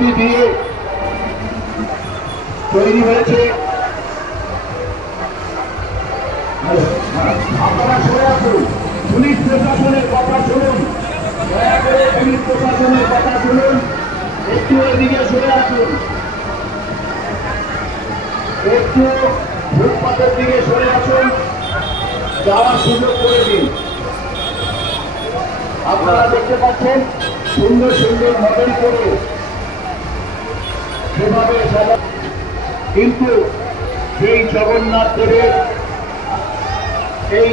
নিয়ে তৈরি হয়েছে। আপনারা সরে আসুন। পুলিশ প্রশাসনের কথা শুনুন। দয়া করে পুলিশ প্রশাসনের কথা শুনুন। একটু এদিকে সরে আসুন। একটু ফুটপাতের দিকে সরে আসুন। যাওয়ার সুযোগ করে দিন। আপনারা দেখতে পাচ্ছেন সুন্দর সুন্দর মডেল করে কিন্তু সেই জগন্নাথ দেবের এই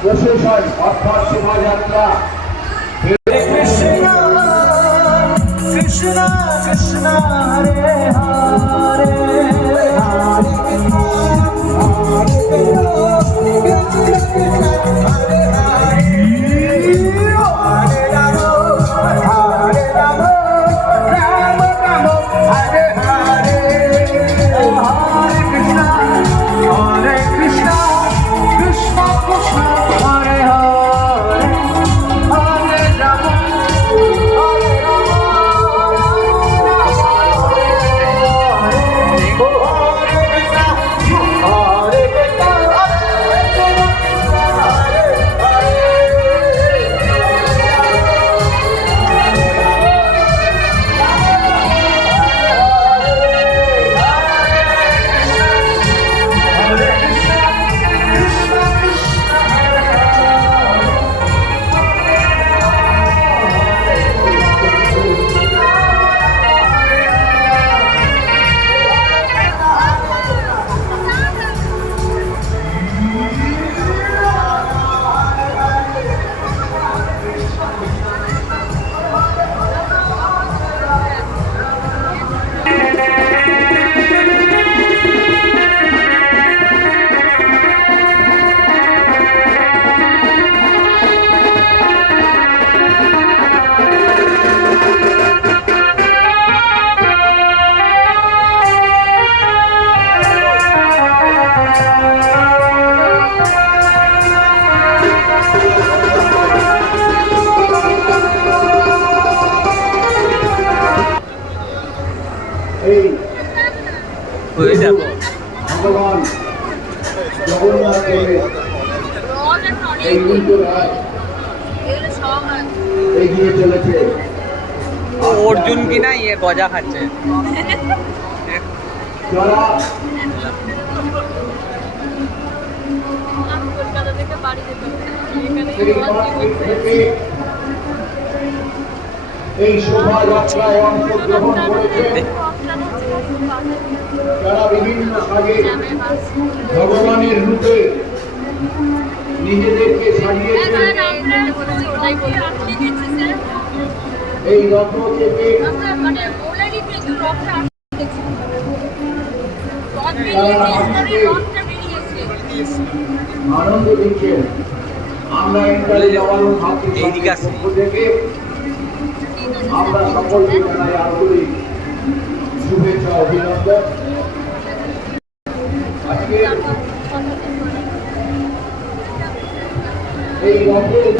প্রশাসন অর্থাৎ শোভাযাত্রা Hare Krishna, অর্জুন কি না ইয়ে গজা খাচ্ছে। ভগবানের রূপে নিজেদেরকে সাজিয়েছে এই রথ থেকে আনন্দ দিচ্ছেন। আমরা ইন্টারে যাওয়ার। পক্ষ থেকে আমরা সকলকে জানাই আন্তরিক শুভেচ্ছা অভিনন্দন আজকে এই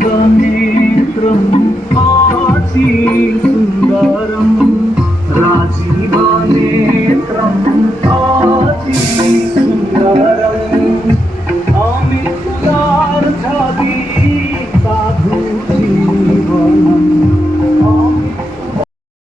राजीवनेत्रम् आशी सुन्दरम्